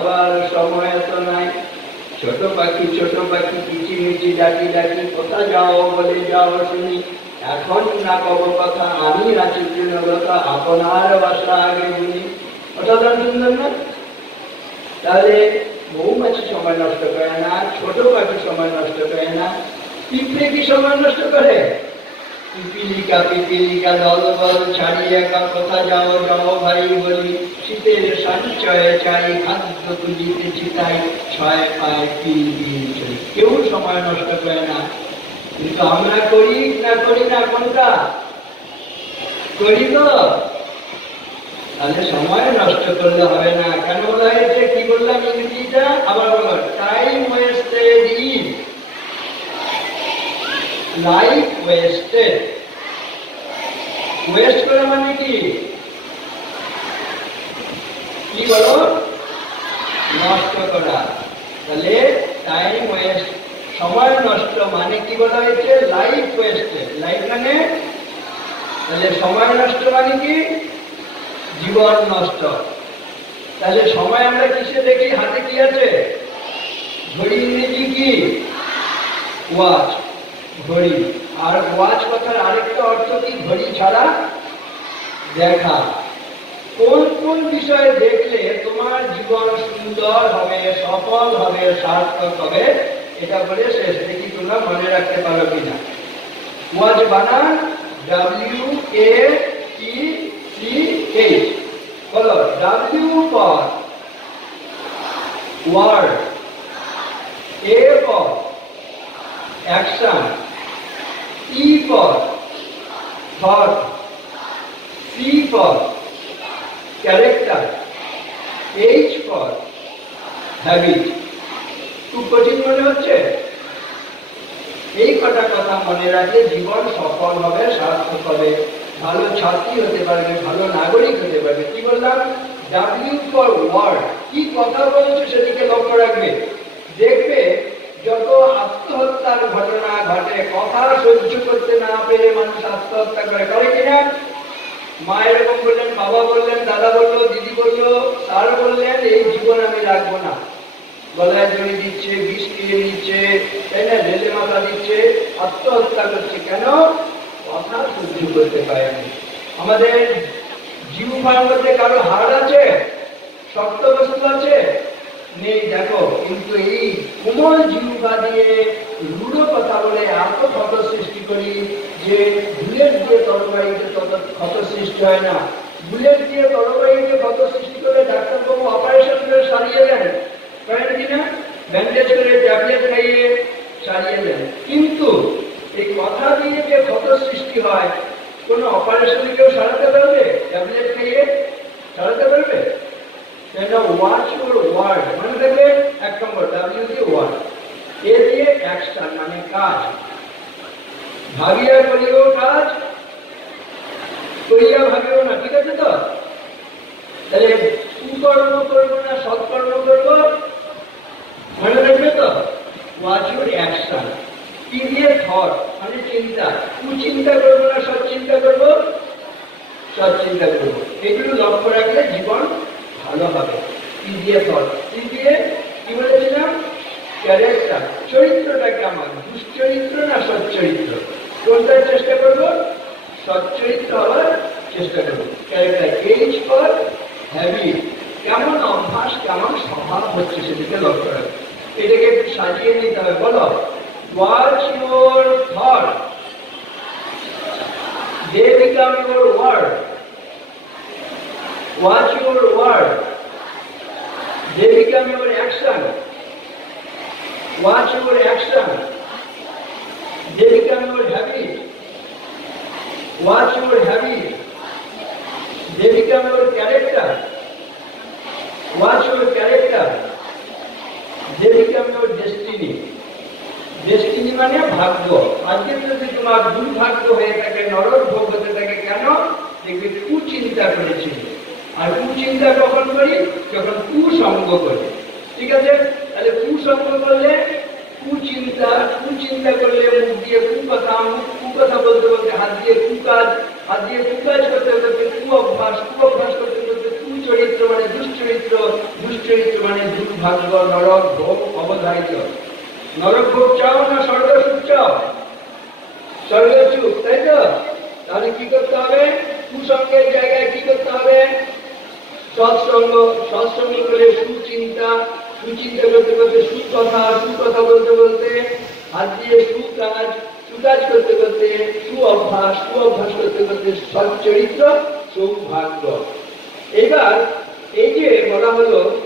হবার সময় তো নাই। ছোট পাখি কিচিমিচি ডাকি ডাকি, কোথা যাও বলে যাও শুনি। এখন না কব কথা, আমি আছি তৃণলতা, আপনার বাসা আগে বুনি। অসাধারণ সুন্দর না? তাহলে মৌমাছি সময় নষ্ট করে না, ছোট পাখি সময় নষ্ট করে না, পিঁপড়ে কি সময় নষ্ট করে? পিপিলিকা দল বল ছাড়িয়ে একা, কোথা যাও যাও ভাই বলি। শীতের সঞ্চয়ে চাই, খাদ্য খুঁজিতেছি তাই, ছয় পায় তিল দিন চলি। কেউ সময় নষ্ট করে না, কিন্তু আমরা করি না? কোনটা করি? তো তাহলে সময় নষ্ট করলে হবে না। কেন বলা হয়েছে? কি বললাম ইংরেজিটা? আবার বলো, time wasted is life wasted. West করা মানে কি? কি বলো? নষ্ট করা। তাহলে টাইম ওয়েস্ট, সময় নষ্ট মানে কি বলা হয়েছে? Life wasted. লাইফ মানে, তাহলে সময় নষ্ট মানে কি? জীবন নষ্ট। তাহলে সময় আমরা কিসে দেখি? হাতে কি আছে? ঘড়ি। ইংরেজি কি? ওয়াচ। ঘড়ি। আর ওয়াচ কথার আরেকটা অর্থ কি? ঘড়ি ছাড়া দেখা। কোন কোন বিষয়ে দেখলে তোমার জীবন সুন্দর হবে, সফল হবে, সার্থক হবে, এটা বলে শেষ। দেখি তোমরা মনে রাখতে পারো কিনা। ওয়াচ বানান WATCH। বলো, W for word, A for action, E for thought, C for character, H for habit। খুব কঠিন মনে হচ্ছে? এই কটা কথা মনে রাখলে জীবন সফল হবে, সার্থক হবে, ভালো ছাত্রী হতে পারবে, ভালো নাগরিক হতে পারবে। কি বললাম? W for word। কি কথা বলছো সেদিকে লক্ষ্য রাখবে। দেখবে যত আত্মহত্যার ঘটনা ঘটে, কথা সহ্য করতে না পেরে মানুষ আত্মহত্যা করে কিনা? মা এরকম বললেন, বাবা বললেন, দাদা বললো, দিদি বললো, স্যার বললেন, এই জীবন আমি রাখবো না। গলায় দড়ি দিচ্ছে, বিষ কিনে নিচ্ছে, তাই না, রেলে মাথা দিচ্ছে, আত্মহত্যা করছে। কেন? কথা সহ্য করতে পারেনি। আমাদের জিহ্বার মধ্যে কারো হাড় আছে? শক্ত বস্তু আছে? নেই। দেখো, কিন্তু এই কোমল জিহ্বা দিয়ে রূঢ় কথা বলে এত ক্ষত সৃষ্টি করি যে বুলেট দিয়ে তরবারিতে তত ক্ষত সৃষ্টি হয় না। বুলেট দিয়ে তরবারিতে ক্ষত সৃষ্টি করে ডাক্তারবাবু অপারেশন করে সারিয়ে দেন, করেন কিনা? ব্যান্ডেজ করে, ট্যাবলেট খাইয়ে সারিয়ে দেন। কিন্তু এই কথা দিয়ে যে ক্ষত সৃষ্টি হয়, কোনো অপারেশনে কেউ সারাতে পারবে? ট্যাবলেট খাইয়ে সারাতে পারবে? কেন? ওয়াচ ইউর ওয়ার্ড মানে দেখবে, এক নম্বর W দিয়ে ওয়ার্ড, A দিয়ে অ্যাকশন মানে কাজ। ভাবিয়া করিও কাজ, করিয়া ভাবিও না। ঠিক আছে তো? তাহলে কুকর্ম করবো না, সৎকর্ম করবো, মনে রাখবে তো? Watch your action. কি দিয়ে? থট মানে চিন্তা। কুচিন্তা করবো না, সৎ চিন্তা করবো, সৎ চিন্তা করবো। এগুলো লক্ষ্য রাখলে জীবন ভালো হবে। কি দিয়ে? থট। কি দিয়ে? কি বলেছিলাম? ক্যারেক্টার। চরিত্রটা কেমন? দুশ্চরিত্র না সচ্চরিত্র? কোনটার চেষ্টা করবো? সচ্চরিত্র হওয়ার চেষ্টা করবো। ক্যারেক্টার। H for habit. কেমন অভ্যাস, কেমন স্বভাব হচ্ছে সেদিকে লক্ষ্য রাখবে। এটাকে একটু সাজিয়ে নিতে হবে। বলো, watch your thought, they become your word. Watch your word, they become your action. Watch your action, they become your habit. Watch your habit, they become your character. Watch your character, they become your destiny. Destiny মানে ভাগ্য। আজকে যদি তোমার দুর্ভাগ্য হয়ে থাকে, নরক ভোগ হতে থাকে, কেন? দেখবে কুচিন্তা করেছিল। আর কুচিন্তা কখন করি? যখন কুসঙ্গ করি। ঠিক আছে? তাহলে কুসঙ্গ করলে কুচিন্তা করলে মুখ দিয়ে কুকথা, কুকথা বলতে বলতে হাত দিয়ে কুকাজ, হাত দিয়ে কুকাজ করতে করতে কুঅভ্যাস করতে করতে কুচরিত্র মানে দুশ্চরিত্র, দুশ্চরিত্র মানে দুর্ভাগ্য, নরক ভোগ অবধারিত। নরক ভোগ চাও না স্বর্গ সুখ চাও? স্বর্গ সুখ, তাই তো? তাহলে কি করতে হবে? কুসঙ্গের জায়গায় কি করতে হবে? সৎসঙ্গ। সৎসঙ্গ করে সুচিন্তা, সুচিন্তা করতে করতে সুকথা, সুকথা বলতে বলতে হাত দিয়ে সুকাজ, সুকাজ করতে করতে সুঅভ্যাস, সুঅভ্যাস করতে করতে সচ্চরিত্র সৌভাগ্য। এবার এই যে বলা হলো